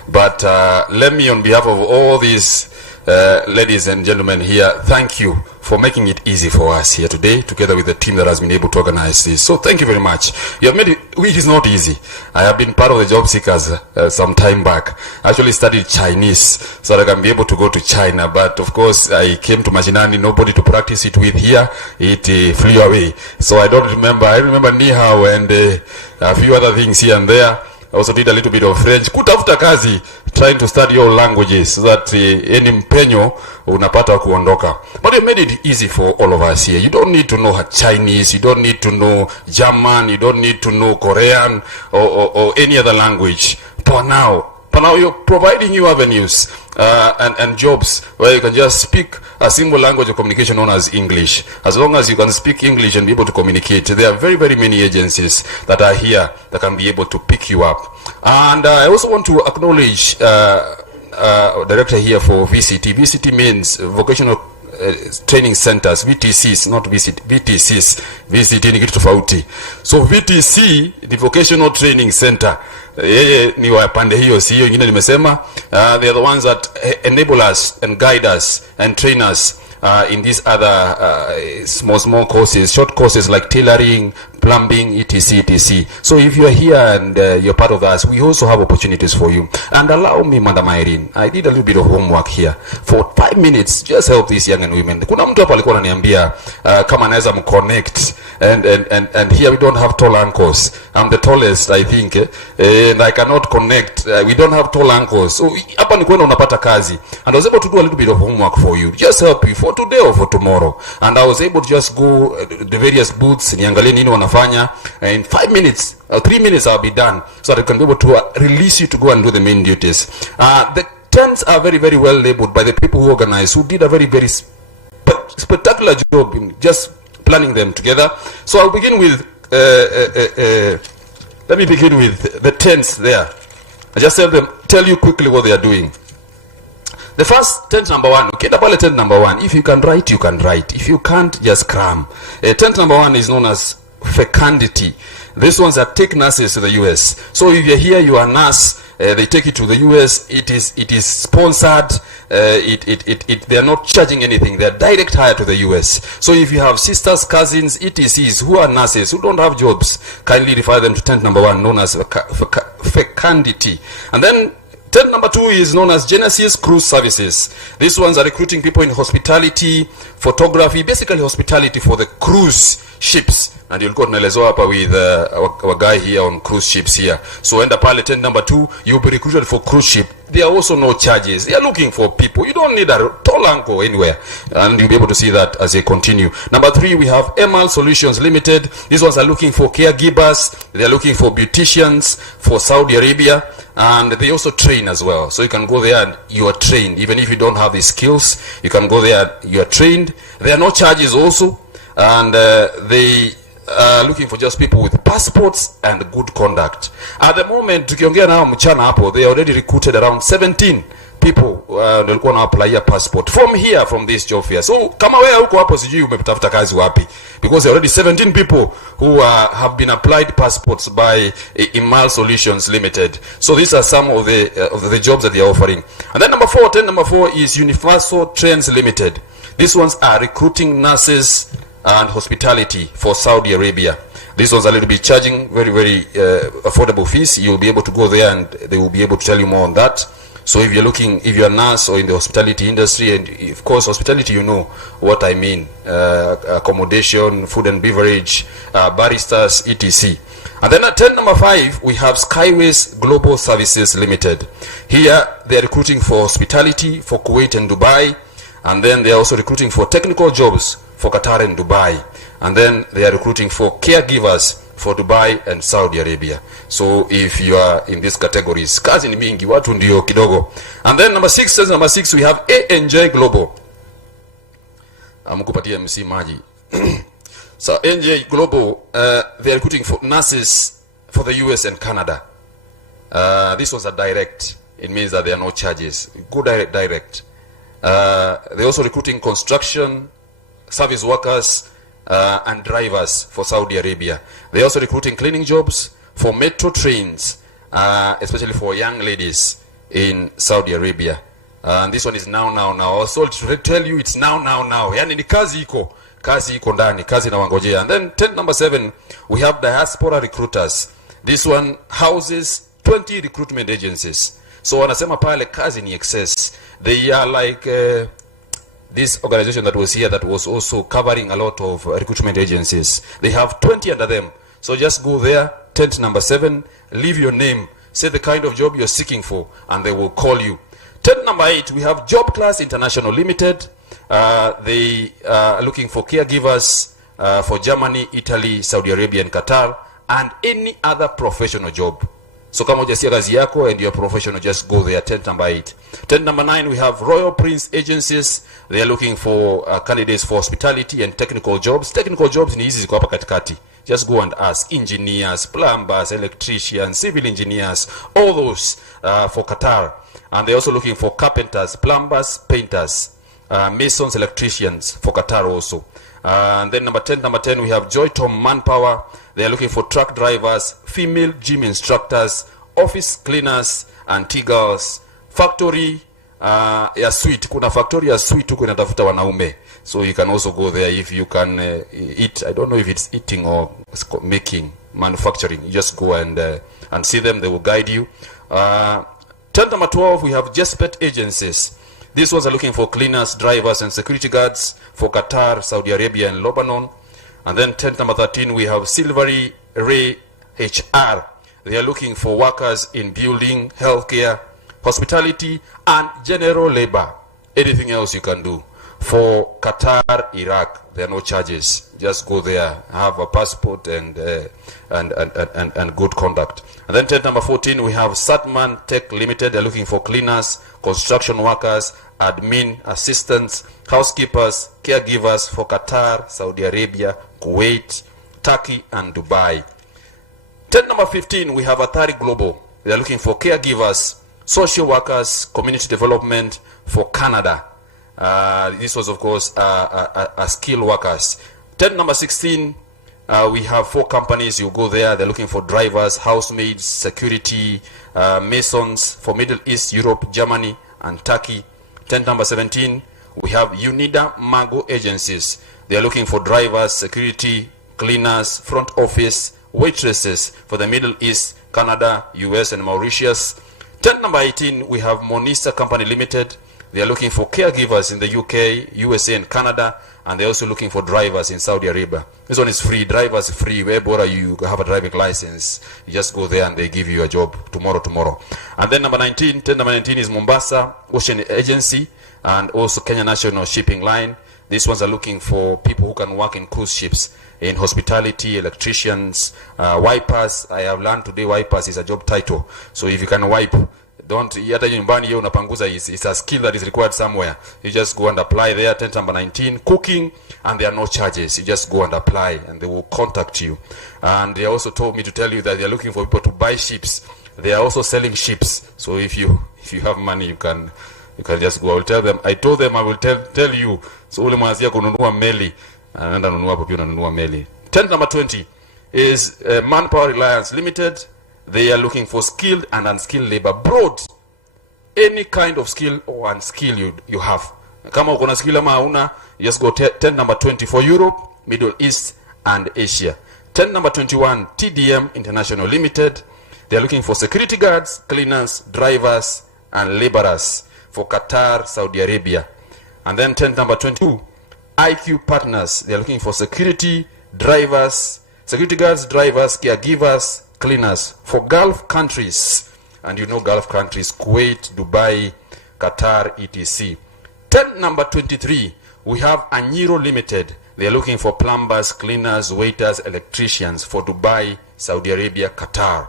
But let me, on behalf of all these ladies and gentlemen here, thank you for making it easy for us here today, together with the team that has been able to organize this. So thank you very much. You have made it, it is not easy. I have been part of the job seekers some time back. I actually studied Chinese so that I can be able to go to China. But of course, I came to Machinani, nobody to practice it with here. It flew away. So I don't remember. I remember Ni Hao and a few other things here and there. I also did a little bit of French. Kutafuta kazi, trying to study all languages so that any mpenyo unapata kuondoka. But you made it easy for all of us here. You don't need to know Chinese, you don't need to know German, you don't need to know Korean or any other language. For now, you're providing you avenues and jobs where you can just speak a simple language of communication known as English. As long as you can speak English and be able to communicate, there are very, very many agencies that are here that can be able to pick you up. And I also want to acknowledge director here for VCT. VCT means Vocational Training Centers, VTCs, not VTCs. VCT ni kitu tofauti. So VTC ni Vocational Training Center. Ni wa pande hiyo, si hiyo ingine nimesema. They are the ones that enable us and guide us and train us in these other small courses, short courses like tailoring, plumbing, etc. So if you are here and you're part of us, we also have opportunities for you. And allow me, Madam Irene, I did a little bit of homework here. For 5 minutes, just help these young women. Kuna mtu hapa alikuwa ananiambia kama naweza mconnect, and here we don't have tall uncles. I'm the tallest, I think, and I cannot connect. We don't have tall uncles. So hapa ni kwenda unapata kazi. And I was able to do a little bit of homework for you, just help you for today or for tomorrow. And I was able to just go the various booths, niangalie nini wanafanya. In 5 minutes, 3 minutes I'll be done, so that I can be able to release you to go and do the main duties. The tents are very, very well labeled by the people who organize, who did a very, very spectacular job in just planning them together. So I'll begin with let me begin with the tents there. I just tell you quickly what they are doing. The first tent number one, ukienda pale tent number one, if you can write, you can write. If you can't, just cram. Tent number one is known as fecundity. These ones are take nurses to the US. So if you're here, you are a nurse, they take it to the US, it is sponsored, they are not charging anything, they are direct hire to the US. So if you have sisters, cousins, ETCs who are nurses, who don't have jobs, kindly refer them to tent number one, known as fecundity. And then tent number two is known as Genesis Cruise Services. These ones are recruiting people in hospitality, photography, basically hospitality for the cruise ships. And you'll go tunaelezewa hapa with our guy here on cruise ships here. So enda pale tent number two, you'll be recruited for cruise ship. There are also no charges. They are looking for people. You don't need a tall anchor anywhere. And you'll be able to see that as they continue. Number three, we have ML Solutions Limited. These ones are looking for caregivers. They are looking for beauticians for Saudi Arabia. And they also train as well. So you can go there and you are trained. Even if you don't have the skills, you can go there, you are trained. There are no charges also. And they looking for just people with passports and good conduct. At the moment, tukiongea nao mchana hapo, they already recruited around 17 people walikuwa na apply passport from this job fair. So kama wewe huko hapo sijui umetafuta kazi wapi, because there are already 17 people who have been applied passports by Imal Solutions Limited. So these are some of the jobs that they are offering. And then number four is Universal Trains Limited. These ones are recruiting nurses and hospitality for Saudi Arabia. These ones are a little bit charging very, very affordable fees. You'll be able to go there and they will be able to tell you more on that. So if you're a nurse or in the hospitality industry, and of course hospitality, you know what I mean, accommodation, food and beverage, baristas, etc. And then at tent number 5, we have Skyways Global Services Limited. Here they are recruiting for hospitality for Kuwait and Dubai. And then they are also recruiting for technical jobs for Qatar and Dubai. And then they are recruiting for caregivers for Dubai and Saudi Arabia. So if you are in these categories, kazi ni mingi, watu ndio kidogo. And then number 6, we have ANJ Global. Amukupatia MC maji. So ANJ Global, they are recruiting for nurses for the US and Canada. These ones are direct. It means that there are no charges. Go direct. They're also recruiting construction, service workers, and drivers for Saudi Arabia. They're also recruiting cleaning jobs for metro trains, especially for young ladies in Saudi Arabia. And this one is now. Also to tell you it's now. Yani ni kazi iko ndani, kazi na wangojea. And then tent number 7, we have Diaspora Recruiters. This one houses 20 recruitment agencies. So wanasema pale kazi ni excess. They are like this organization that was here that was also covering a lot of recruitment agencies. They have 20 under them. So just go there, tent number 7, leave your name, say the kind of job you're seeking for, and they will call you. Tent number 8, we have Job Class International Limited. They are looking for caregivers for Germany, Italy, Saudi Arabia, and Qatar, and any other professional job. So kama hujasikia kazi yako and you're professional, just go there. Tent number 8. Tent number 9, we have Royal Prince Agencies. They are looking for candidates for hospitality and technical jobs. Technical jobs ni hizi ziko hapa katikati. Just go and ask engineers, plumbers, electricians, civil engineers, all those for Qatar. And they're also looking for carpenters, plumbers, painters, masons, electricians for Qatar also. And then number 10, we have Joy Tom Manpower. They are looking for truck drivers, female gym instructors, office cleaners, and T-girls. Factory ya sweet. Kuna factory ya sweet huko inatafuta wanaume. So you can also go there if you can eat. I don't know if it's eating or making, manufacturing. You just go and see them. They will guide you. Tent number 12, we have Jespet Agencies. These ones are looking for cleaners, drivers, and security guards for Qatar, Saudi Arabia, and Lebanon. And then tent number 13, we have Silvery Ray HR. They are looking for workers in building, healthcare, hospitality, and general labor. Anything else you can do. For Qatar, Iraq, there are no charges. Just go there, have a passport and good conduct. And then tent number 14, we have Satman Tech Limited. They're looking for cleaners, construction workers, admin, assistants, housekeepers, caregivers for Qatar, Saudi Arabia, Kuwait, Turkey, and Dubai. Tent number 15, we have Atari Global. They are looking for caregivers, social workers, community development for Canada. This was, of course, skilled workers. Tent number 16, we have 4 companies. You go there, they're looking for drivers, housemaids, security, masons for Middle East, Europe, Germany, and Turkey. Tent number 17, we have UNIDA Mago agencies. They are looking for drivers, security, cleaners, front office, waitresses for the Middle East, Canada, US, and Mauritius. Tent number 18, we have Monista Company Limited. They are looking for caregivers in the UK, USA, and Canada, and they're also looking for drivers in Saudi Arabia. This one is free. Drivers free. Wherever you have a driving license, you just go there and they give you a job tomorrow. And then number 19, tent number 19 is Mombasa Ocean Agency and also Kenya National Shipping Line. These ones are looking for people who can work in cruise ships, in hospitality, electricians, wipers. I have learned today wipers is a job title. So if you can wipe, don't yata nyumbani hiyo unapanguza is a skill that is required somewhere. You just go and apply there. Tent number 19, cooking, and there are no charges. You just go and apply and they will contact you. And they also told me to tell you that they are looking for people to buy ships. They are also selling ships. So if you have money, you can just go. I will tell them. I told them I will tell you. So ule mwanzia kununua meli, anaenda nunua hapo pia unanunua meli. Tent number 20 is Manpower Reliance Limited. They are looking for skilled and unskilled labor. Broad, any kind of skill or unskill you have. Kama uko na skill ama hauna, just go tent number 20 for Europe, Middle East, and Asia. Tent number 21, TDM International Limited. They are looking for security guards, cleaners, drivers, and laborers for Qatar, Saudi Arabia. And then tent number 22, IQ Partners. They are looking for security guards, drivers, caregivers, cleaners for Gulf countries. And you know Gulf countries, Kuwait, Dubai, Qatar, etc. Tent number 23, we have Anyiro Limited. They are looking for plumbers, cleaners, waiters, electricians for Dubai, Saudi Arabia, Qatar.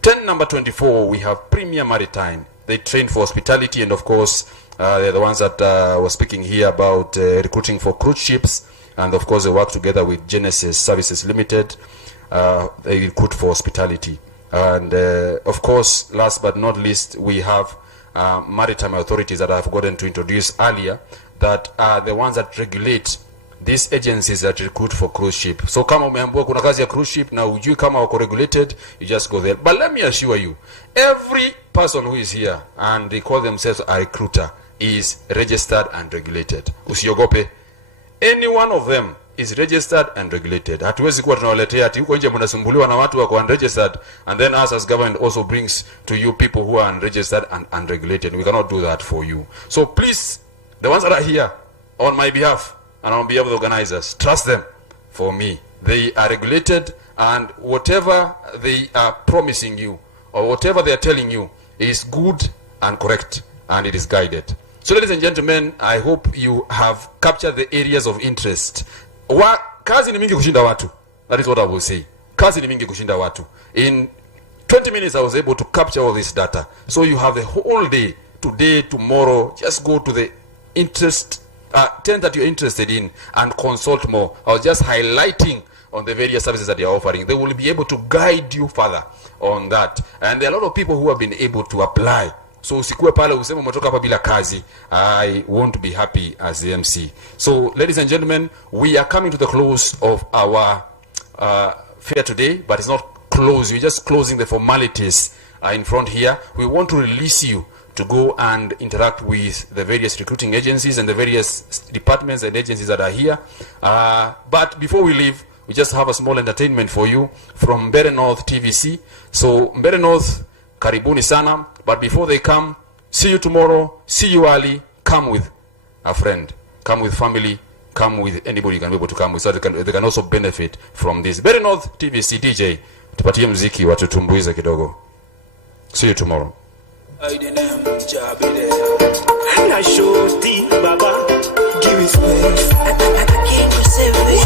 Tent number 24, we have Premier Maritime. They train for hospitality, and of course, they're the ones that were speaking here about recruiting for cruise ships. And of course, they work together with Genesis Services Limited. They recruit for hospitality. And of course, last but not least, we have maritime authorities that I've gotten to introduce earlier that are the ones that regulate these agencies that recruit for cruise ship. So kama umeambiwa kuna kazi ya cruise ship na ujui kama wako regulated, you just go there. But let me assure you, every person who is here and they call themselves a recruiter is registered and regulated. Usiogope. Any one of them is registered and regulated. Hatuwezi kuwa tunawaletea ati huko nje mnasumbuliwa na watu wako unregistered and then us as government also brings to you people who are unregistered and unregulated. We cannot do that for you. So please, the ones that are here on my behalf and on behalf of the organizers, trust them for me. They are regulated, and whatever they are promising you or whatever they are telling you is good and correct, and it is guided. So ladies and gentlemen, I hope you have captured the areas of interest. Kazi ni mingi kushinda watu. That is what I will say. Kazi ni mingi kushinda watu. In 20 minutes I was able to capture all this data. So you have the whole day, today, tomorrow, just go to the tent that you're interested in and consult more. I was just highlighting on the various services that they are offering. They will be able to guide you further on that. And there are a lot of people who have been able to apply. So usikue pale useme umetoka hapa bila kazi. I won't be happy as the MC. So ladies and gentlemen, we are coming to the close of our fair today, but it's not close. We're just closing the formalities in front here. We want to release you to go and interact with the various recruiting agencies and the various departments and agencies that are here. But before we leave, we just have a small entertainment for you from Mbere North TVC. So Mbere North, karibuni sana. But before they come, see you tomorrow, see you early, come with a friend, come with family, come with anybody you can be able to come with, so they can also benefit from this. Mbere North TVC DJ, tupatie mziki watutumbuize kidogo. See you tomorrow. I didn't job there. Na shoti baba, give me space. I can't receive this.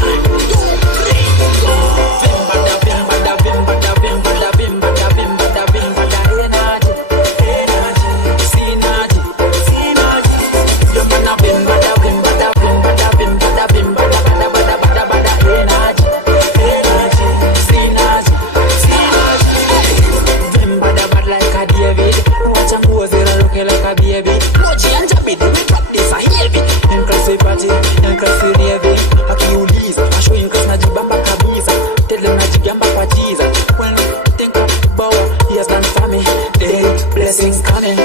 rapid. What this a heavy? Inclusive party, inclusive heavy. Akiuliza, asho inclusive najibamba kabisa. Tele najigamba kwa Jesus. When we think about what he has done for me, the blessings coming.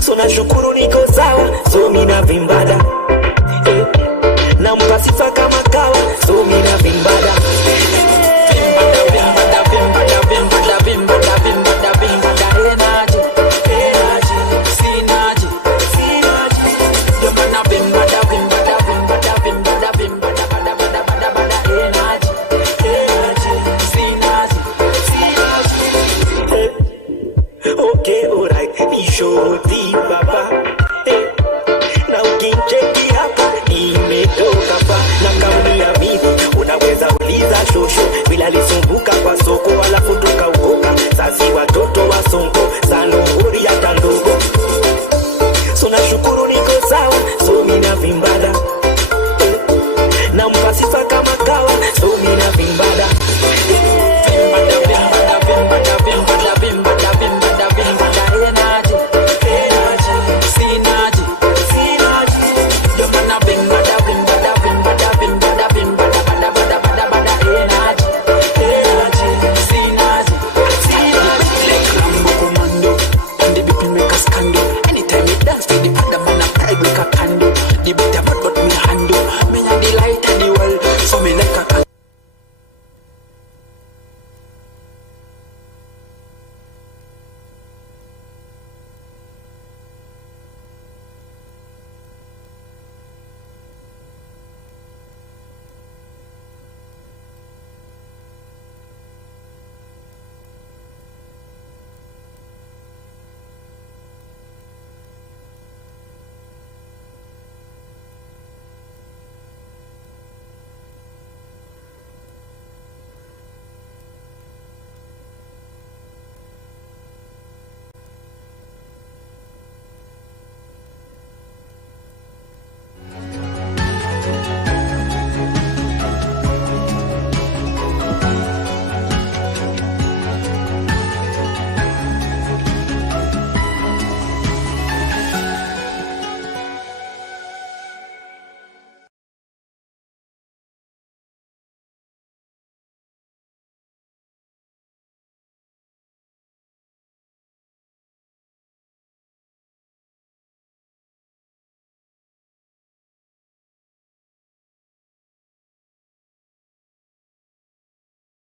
So nashukuru niko sawa, so mina vimbada. Na mpasifa kama kawa, so mina vimbada. Okay, alright, ni shoti baba. Na ukicheki hapa imetoka pa. Na kauni ya mimi unaweza uliza shosho bila lisumbuka kwa soko alafu tukaukoka. Sasi watoto wa songo sanunguri hata ndogo. So nashukuru niko sawa, so mina vimbada. Na mpasifa kama kawa, so mina vimbada.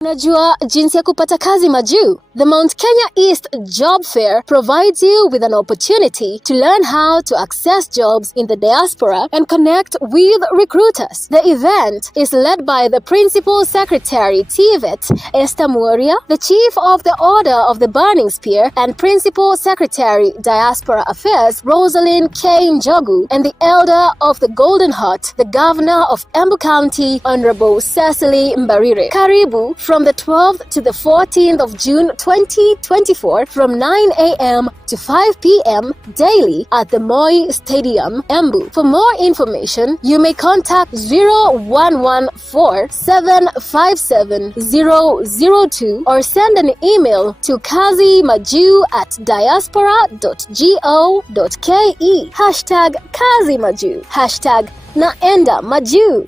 Unajua jinsi ya kupata kazi majuu? The Mount Kenya East Job Fair provides you with an opportunity to learn how to access jobs in the diaspora and connect with recruiters. The event is led by the Principal Secretary TVET, Esther Muria, the Chief of the Order of the Burning Spear, and Principal Secretary Diaspora Affairs, Rosalind K. Njogu, and the Elder of the Golden Heart, the Governor of Embu County, Honorable Cecily Mbarire. Karibu from the 12th to the 14th of June 2024 from 9 a.m. to 5 p.m. daily at the Moi Stadium, Embu. For more information, you may contact 0114-757-002 or send an email to kazimaju@diaspora.go.ke. #Kazimaju. #Naenda Maju.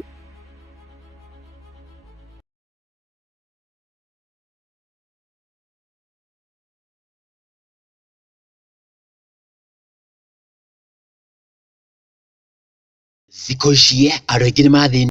Zikoshie arogire mathi